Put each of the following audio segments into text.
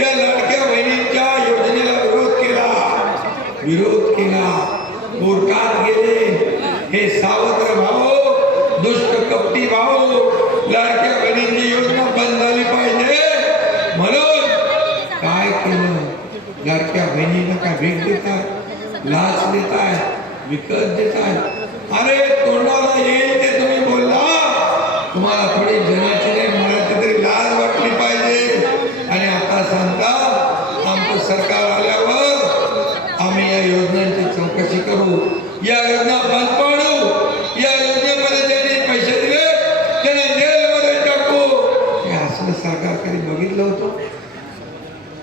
या लाडक्या बहिणींच्या योजनेला विरोध केला. विरोध केला. कोर्टात गेले. हे सावत्र भाऊ दुष्ट कपटी भाऊ लाडक्या बहिणींची योजना बंद झाली पाहिजे. म्हणून काय केलं? लाडक्या बहिणीला काय भेट देतात लाच देताय? विकत देताय? अरे तोंडाला येईल ते तुम्ही बोलला. तुम्हाला थोडी जनाची नाही मराठी तरी लाज वाटली पाहिजे आणि आता सांगता आमचं सरकार आल्यावर आम्ही या योजनांची करू. या योजना बंद पाडू. या योजनेमध्ये ज्यांनी पैसे दिले त्यांना जेलमध्ये टाकू. हे असलं सरकार कधी बघितलं होतं?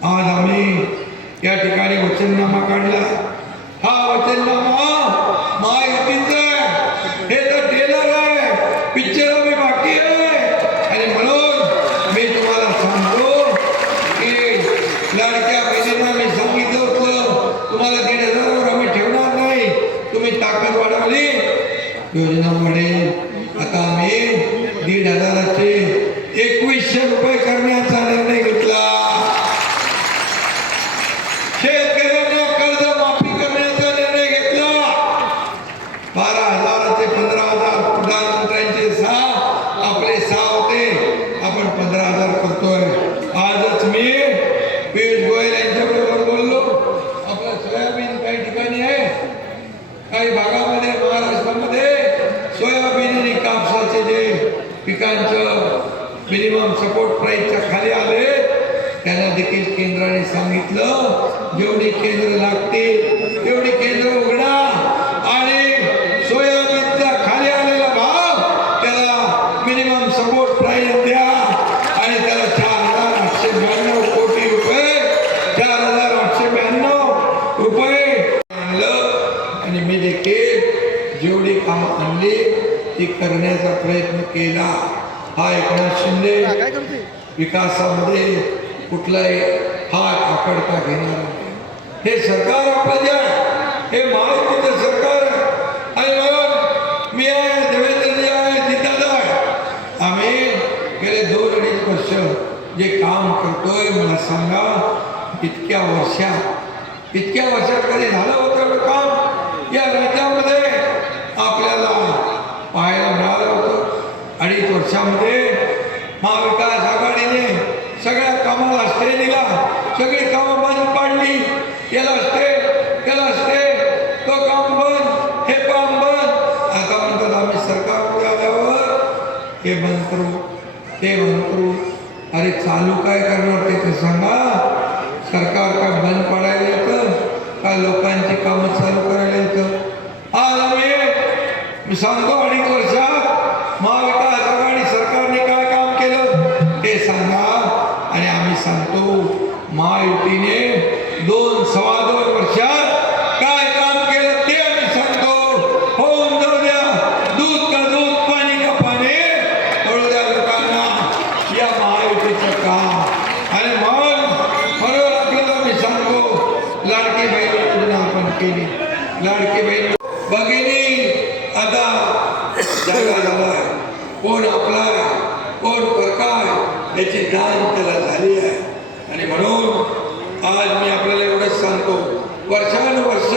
आज आम्ही या ठिकाणी वचननामा काढला. हा वचननामा महायुतीचा आहे. हे तर टेलर आहे. पिक्चर आम्ही बाकी आहे आणि म्हणून मी तुम्हाला सांगतो की लाडक्या बहिणींना मी सांगितलं होतं तुम्हाला दीड हजारावर आम्ही ठेवणार नाही तुम्ही ताकद वाढवली योजना आता आम्ही दीड हजाराचे एकवीसशे रुपये करण्याचा निर्णय घेतला शेतकऱ्यांना कर्ज माफी करण्याचा निर्णय घेतला बारा हजाराचे पंधरा हजार प्रधानमंत्र्यांचे सहा आपले सहा होते आपण पंधरा हजार करतोय आजच मी पियुष गोयल यांच्या बरोबर बोललो आपलं सोयाबीन काही ठिकाणी आहे काही भागामध्ये महाराष्ट्रामध्ये सोयाबीन आणि कापसाचे जे पिकांचं मिनिमम सपोर्ट प्राईसच्या खाली आले. त्यांना देखील केंद्राने सांगितलं जेवढी केंद्र लागतील तेवढी केंद्र उघडा. आणि सोयाबीनचा खाली आलेला भाव त्याला मिनिमम सपोर्ट प्राईस द्या. आणि त्याला चार हजार आठशे ब्याण्णव कोटी रुपये चार हजार आठशे ब्याण्णव रुपये आणलं. आणि मी देखील जेवढी कामं आणली ती करण्याचा प्रयत्न केला. हा एकनाथ शिंदे. विकासामध्ये कुठलाही हात आकडता घेणार नाही. हे सरकार आपलं जे आहे हे महायुतीचं सरकार आहे. आणि म्हणून मी आहे देवेंद्रजी आहे जिद्दादा आहे. आम्ही गेले दोन अडीच वर्ष जे काम करतोय मला सांगा इतक्या वर्षात इतक्या वर्षात कधी झालं होतं काम? या राज्यामध्ये आपल्याला पाहायला मिळालं होतं. अडीच वर्षामध्ये महाविकास आघाडीने सगळ्या कामाला स्टे दिला सगळी कामं बंद पाडली याला स्टे याला स्टे तो काम बंद हे काम बंद आता म्हणतात आम्ही सरकारपुढे आल्यावर हे बंद करू ते बंद करू. अरे चालू काय करणार ते तर सांगा. सरकार काय बंद पाडायला येतं? का लोकांची कामं चालू करायला येतं? आज आम्ही मी सांगतो अडीच वर्षात महाविकास आघाडी सरकारने काय काम केलं? ते सांगा. आणि आम्ही सांगतो महायुतीने दोन सव्वा दोन वर्षात काय काम केलं ते आम्ही सांगतो होऊन जाऊ द्या दूध का दूध पाणी का पाणी कळू द्या लोकांना या महायुतीचं काम आणि मग बरोबर आपल्याला मी सांगतो लाडकी बहीण योजना आपण केली लाडकी बहीण भगिनी आता जगा कोण आपला कोण प्रकार याची जाण त्याला झाली आहे. आणि म्हणून आज मी आपल्याला एवढंच सांगतो वर्षानुवर्ष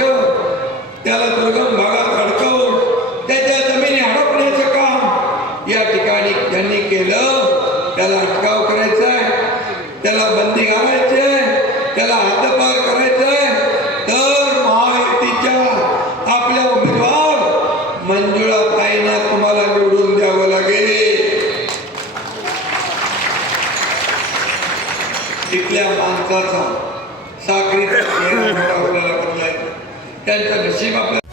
त्याला दुर्गम भागात अडकवून त्याच्या जमिनी हडपण्याचं काम या ठिकाणी त्यांनी केलं. त्याला अटकाव करायचा आहे त्याला बंदी घालायची आहे त्याला हातपार करायचं आहे तर महायुतीच्या तिथल्या माणसाचा साखरीचा आपल्याला त्यांचं नशीब आपल्या Yeah.